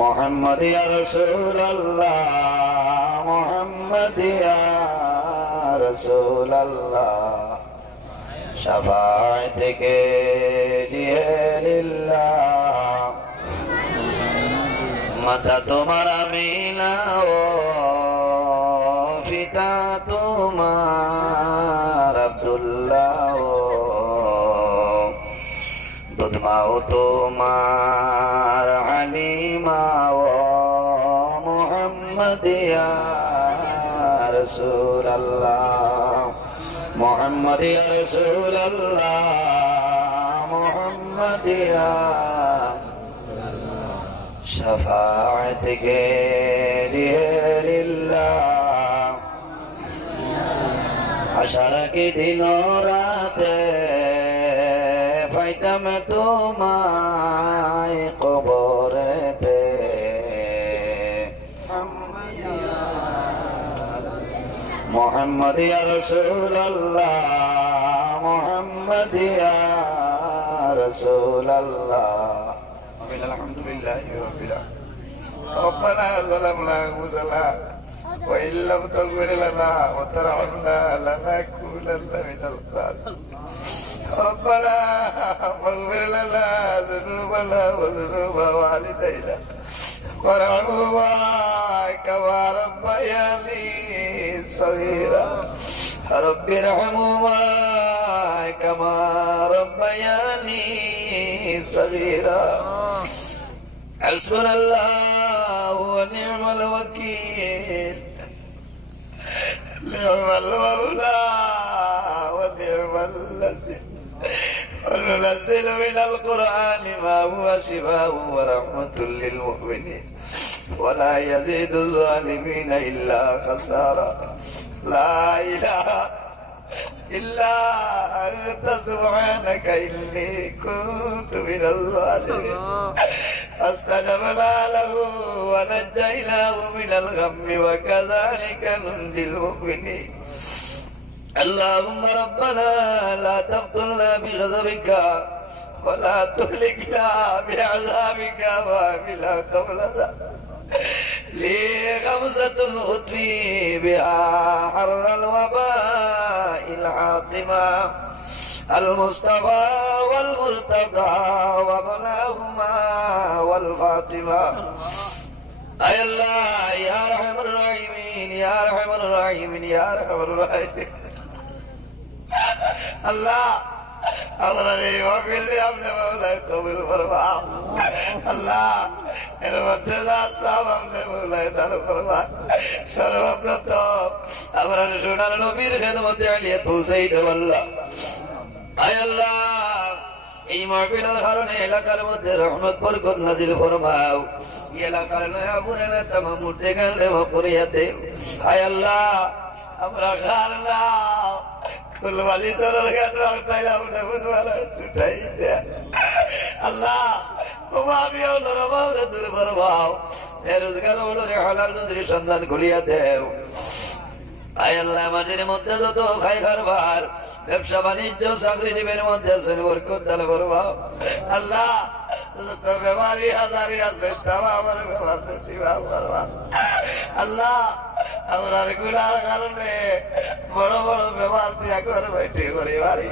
মোহাম্মদ ইয়া রাসূলুল্লাহ মোহাম্মদ ইয়া রাসূলুল্লাহ শাফাআতকে দিয়ে লিল্লাহ মাতা তোমারা মিলাও পিতা তোমার আব্দুল্লাহ দুধমাও তোমার হালিমা মুহাম্মদ ইয়া রাসূলুল্লাহ মোহাম্মদ ইয়া রাসূলুল্লাহ মোহাম্মদ ইয়া শাফাআতকে দিয়ে লিল্লাহ আশারা কি দিন রাতে পাইতাম তোমায় কবরেতে মোহাম্মদ ইয়া রাসূলুল্লাহ মোহাম্মদ ইয়া রাসূলুল্লাহ আলহামদুলিল্লাহি রাব্বিল আলামিন রব্বানা যালামনা আনফুসানা ওয়া ইল্লাম তাগফির লানা ওয়া তারহামনা লানাকুনান্না মিনাল খাসিরিন রব্বানা ফাগফির লানা যুনুবানা ওয়া যুনুবা ওয়ালিদাইনা ওয়ারহামহুমা কামা রাব্বায়ানি صغيرا رب ارحمهما كما ربياني صغيرا حسبنا الله ونعم الوكيل نعم المولى ونعم النصير وننزل من القرآن ما هو شفاء ورحمة للمؤمنين ولا يزيد الظالمين إلا خسارا لا إله إلا أنت سبحانك إني كنت من الظالمين فاستجبنا له ونجيناه من الغم وكذلك ننجي المؤمنين اللهم ربنا لا تقتلنا بغضبك ولا تهلكنا بعذابك وعملا قبل ذلك لي غمزة الخطوي بها حر الوباء العاطمة المصطفى والمرتضى ومناهما والفاطمة أي الله يا أرحم الراحمين يا أرحم الراحمين يا أرحم الراحمين الله আমরা এই মহফিলে আপনি মৌলায় কবুল ফরমাও আল্লাহ এর মধ্যে যা সব আপনি মৌলায় দান ফরমাও সর্বপ্রথম আমরা সোনার নবীর খেদমতে আলিয়াত পৌঁছাই দেব আল্লাহ আয় আল্লাহ এই মহফিলের কারণে এলাকার মধ্যে রহমত বরকত নাজিল ফরমাও এলাকার নয়াপুর তাম মুঠে গালে মকরিয়া দেব আয় আল্লাহ আমরা খারলাম ফুলবালি চরণ ঘাটাইলাম ছুটাই দে আল্লাহ আমিও নরমাওরে দূর ফরমাও রোজগার হলরে হালাল রুজির সন্ধান খুলিয়া দেও আয় আল্লাহ আমাদের মধ্যে যত খাই কারবার ব্যবসা বাণিজ্য চাকরিজীবীর মধ্যে আছেন বরকত দান ফরমাও আল্লাহ যত বেমারি আজারি আছে তাও আমার বেমার ফরমাও আল্লাহ আমরা গুনার কারণে বড় বড় বেমার দিয়া করে বেটি করি বাড়ি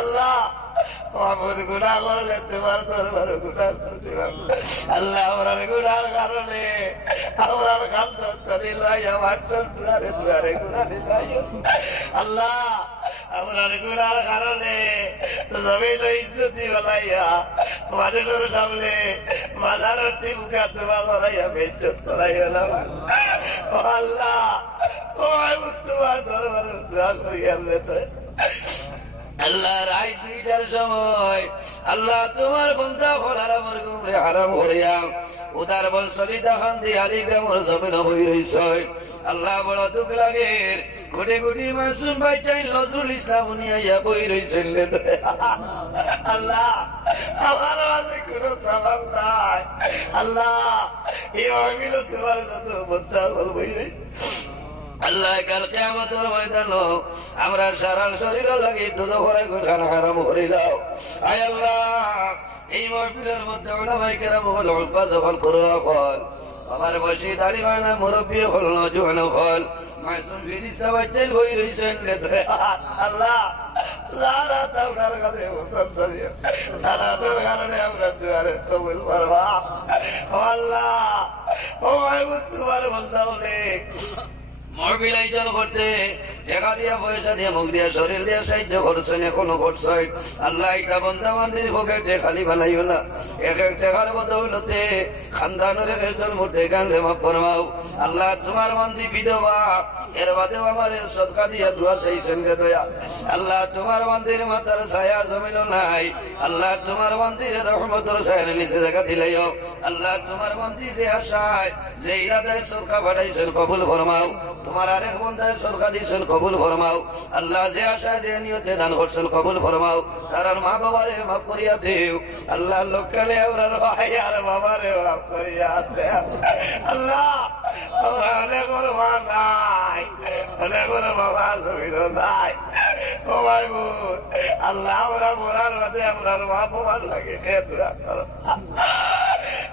আল্লাহ মাহমুদ গুনাহ করলে তোমার দরবার গুনাহ করতে আল্লাহ আমরা গুনার কারণে আমরা কান্দ তরি লইয়া মাঠের দুয়ারে দুয়ারে গুনাহ দিলাই আল্লাহ আমরা গুনার কারণে জমিন ইজ্জতি বলাইয়া মাঠের সামনে মাজারের তিমুখা তোমা করাইয়া বেজ্জত করাইয়া না আল্লাহ তোমার দরবার দোয়া করিয়া আল্লাহ রায় দুইটার সময় আল্লাহ তোমার বন্ধা খোলার আমার গুমরে হারাম করিয়া উদার বল সলিতা খান্দি আলী গ্রামের জমিন বই রইছ আল্লাহ বড় দুঃখ লাগে কোটি কোটি মাসুম ভাই চাই নজরুল ইসলাম উনিয়া বই রইছেন আল্লাহ আমার মাঝে কোন সবাব নাই আল্লাহ এই অমিল তোমার যত বন্ধা বল বই রই আল্লাহ কাল কিয়ামতের ময়দানে আমরা সারা শরীর লাগি দুধ করে খানা হারাম করিলাম আয় আল্লাহ এই মাহফিলের মধ্যে উলামায়ে কেরাম হল উলফাজ হল কুররা হল আমার বয়সী দাড়ি বানা মুরব্বী হল নজওয়ান হল মাসুম ফিরিস্তা বাচ্চাই বই রইছেন আল্লাহ যারা তার কাছে পছন্দ করিও তারা তোর কারণে আমরা দুয়ারে কবুল করবা আল্লাহ ও মাহবুব তোমার বলতে হলে মাহফিল আয়োজন করতে টাকা দিয়া পয়সা দিয়ে মুখ দিয়া শরীর দিয়া সাহায্য করছেন এখনো করছেন আল্লাহ এটা বন্ধা বান্ধির পকেটে খালি বানাইও না এক এক টাকার বদৌলতে খানদানের একজন মূর্তি কান্দে মাফ ফরমাও আল্লাহ তোমার বান্দি বিধবা এর বাদেও আমার সদকা দিয়া দোয়া চাইছেন গে দয়া আল্লাহ তোমার বান্দির মাথার ছায়া জমিল নাই আল্লাহ তোমার বান্দির রহমতের ছায়ার নিচে জায়গা দিলাইও আল্লাহ তোমার বান্দি যে আশায় যে ইরাদায় সদকা পাঠাইছেন কবুল ফরমাও তোমার আরেক বন্ধায় সদকা দিয়েছেন কবুল ফরমাও আল্লাহ যে আশায় যে নিয়তে দান করছেন কবুল ফরমাও তার মা বাবারে মাফ করিয়া দেও আল্লাহ লোকালে ওরা ভাই আর বাবারে মাফ করিয়া দেও আল্লাহ আমরা অনেক মা নাই অনেক বাবা জমিল নাই ও ভাই বোন আল্লাহ আমরা মরার মধ্যে আমরা মা বাবার লাগে দোয়া করো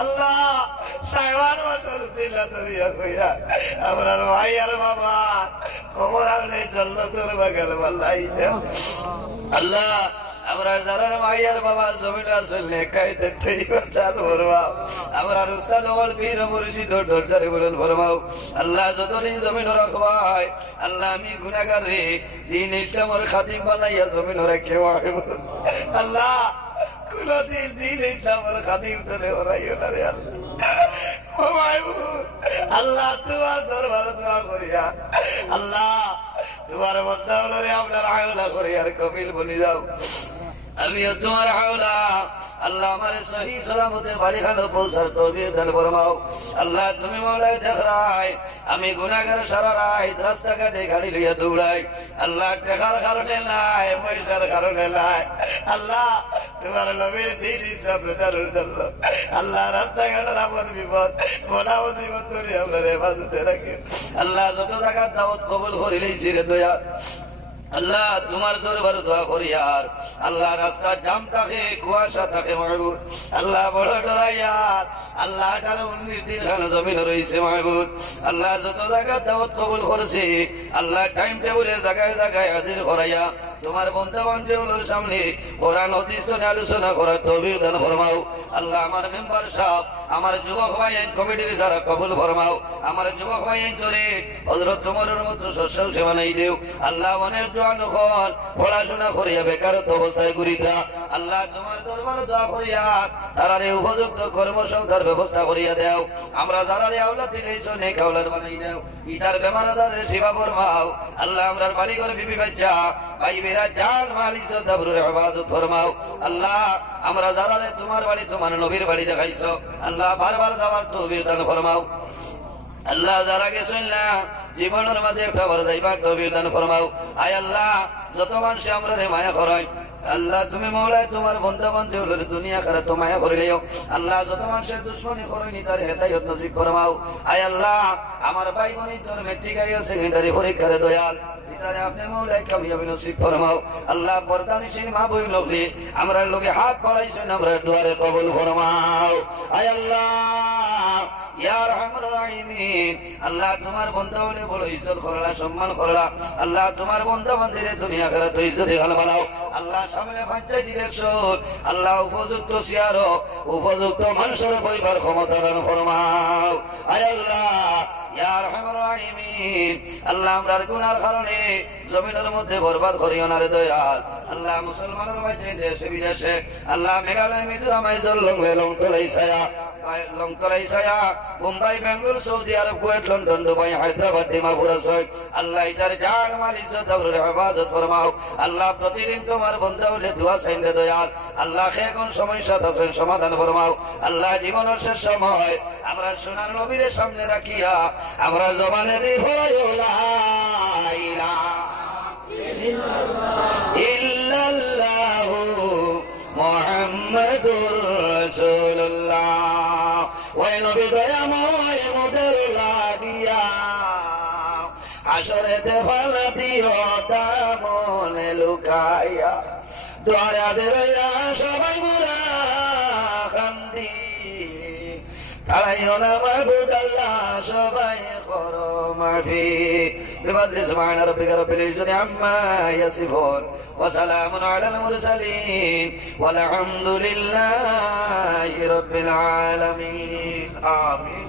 আল্লাহ সাইবার বছর জিল্লা দরিয়া কইয়া আমরা ভাই আর বাবা কবর আলে জান্নাতের বাগান বালাই দেও আল্লাহ আমরা যারা মাইয়ার বাবা জমিটা চললে খাইতে দান ফরমাও আমরা রুস্তাল পীর মুর্শিদ দরজারে বলেন ফরমাও আল্লাহ যতদিন জমিন রাখবাই আল্লাহ আমি গুনাহগার রে দিন ইসলামের খাদিম বানাইয়া জমিন রাখিও আল্লাহ কোনদিন দিন ইসলামের খাদিম তোলে ওরাইও না রে আল্লাহ তোমার দরবার দোয়া করিয়া আল্লাহ তোমার বন্দারে আপনার আয়না করিয়া কবিল বলি যাও আমিও তোমার হাওলা আল্লাহ আমার সহি সালামতে বাড়ি খানো পৌঁছার তৌফিক দান ফরমাও আল্লাহ তুমি মাওলায় দেখরাই আমি গুনাহগার সারা রাত রাস্তাঘাটে গাড়ি লইয়া দৌড়াই আল্লাহ টাকার কারণে নাই পয়সার কারণে নাই আল্লাহ তোমার নবীর দিন ইসলাম প্রচারের জন্য আল্লাহ রাস্তাঘাটের আপদ বিপদ বলা মুসিবত করে আমরা হেফাজতে রাখি আল্লাহ যত জায়গার দাওয়াত কবুল করিলেই ছিঁড়ে দয়া আল্লাহ তোমার দরবার দোয়া করি আর আল্লাহ রাস্তা জাম থাকে কুয়াশা থাকে মাহবুব আল্লাহ বড় ডরাইয়ার আল্লাহ 18-19 দিন খানা জমিন রয়েছে মাহবুব আল্লাহ যত জায়গা দাওয়াত কবুল করেছে আল্লাহ টাইম টেবিলে জায়গায় জায়গায় হাজির করাইয়া তোমার বন্ধা বান্ধবদের সামনে কোরআন হাদিস নিয়ে আলোচনা করার তৌফিক দান ফরমাও আল্লাহ আমার মেম্বার সাহেব আমার যুবক ভাই কমিটির যারা কবুল ফরমাও আমার যুবক ভাই ধরে হযরত তোমারের মতো সস্যাও সেবা নাই দেও আল্লাহ অনেক পড়াশোনা করিয়া বেকারত্ব অবস্থায় করিতা আল্লাহ তোমার দরবার দোয়া করিয়া তারারে উপযুক্ত কর্মসংস্থার ব্যবস্থা করিয়া দেও আমরা যারারে আওলাদ দিলেছ নেক আওলাদ বানাই দেও ইতার বেমার আজারের সেবা ফরমাও আল্লাহ আমরার বাড়ি ঘর বিবি বাচ্চা ভাই বেরা জান মাল ইজ্জত আবরুর ইবাদত ফরমাও আল্লাহ আমরা যারারে তোমার বাড়ি তোমার নবীর বাড়ি দেখাইছো আল্লাহ বারবার যাওয়ার তৌফিক দান ফরমাও আল্লাহ যারা গেছেন না জীবনের মাঝে একটা বার যাইবার তৌফিক দান ফরমাও আয় আল্লাহ যত মানুষ আমরা রে মায়া করাই আল্লাহ তুমি মওলায় তোমার বন্ধু বান্ধব দুনিয়া খারা তো মায়া করিলেও আল্লাহ যত মানুষের দুশ্মনী করেনি তার হেদায়েত নসিব ফরমাও আয় আল্লাহ আমার ভাই বোনই তোর মেট্রিক আর সেকেন্ডারি পরীক্ষার দয়াল ইতারে আপনি মওলায় কামিয়াবি নসিব ফরমাও আল্লাহ পর্দানিশীল মা বই লগলি আমরা লোকে হাত বাড়াইছেন আমরা দুয়ারে কবুল ফরমাও আয় আল্লাহ ইয়া আরহামার রাহিমিন আল্লাহ তোমার বন্ধা বলে বড় ইজ্জত করলা সম্মান করলা আল্লাহ তোমার বন্ধা বান্দিরে দুনিয়া খারা তো ইজ্জতে ভালো বানাও আল্লাহ সামনে পঞ্চায়েত ইলেকশন আল্লাহ উপযুক্ত চেয়ার উপযুক্ত মানুষের পরিবার ক্ষমতা দান ফরমাও আয় আল্লাহ ইয়া আরহামার রাহিমিন আল্লাহ আমরার গুনার কারণে জমিনের মধ্যে বরবাদ করিও না রে দয়াল আল্লাহ মুসলমানের মাঝে দেশে বিদেশে আল্লাহ মেঘালয় মিজোরাম আইজল লংতলাই ছায়া Mumbai Bangalore Saudi Arabia Kuwait London Dubai Hyderabad Dimapur সৈয়দ আল্লাহ ইতার জান মাল ইজ্জত আবরুর ইবাদত ফরমাও আল্লাহ প্রতিদিন তোমার বন্ধা হলে দোয়া চাইলে দয়াল আল্লাহ এখন সমস্যা আছেন সমাধান ফরমাও আল্লাহ জীবনের শেষ সময় আমরা সোনার নবীর সামনে রাখিয়া আমরা জবানে দিই লা ইলাহা ইল্লাল্লাহু মুহাম্মাদুর রাসূলুল্লাহ ওই নবী দয়াময় মোদের লাগিয়া আসরেতে ফালা দিও তামলে লুকাইয়া দয়াদের সবাই মুরা তাড়াইও না মাহবুব আল্লাহ সবাই করো মাফি বিফadli সুবহান রাব্বিকা রাব্বিল ইজ্জাতি আম্মা ইয়াসিফুন ওয়া সালামুন আলাল মুরসালিন ওয়াল হামদুলিল্লাহি রাব্বিল আলামিন আমিন।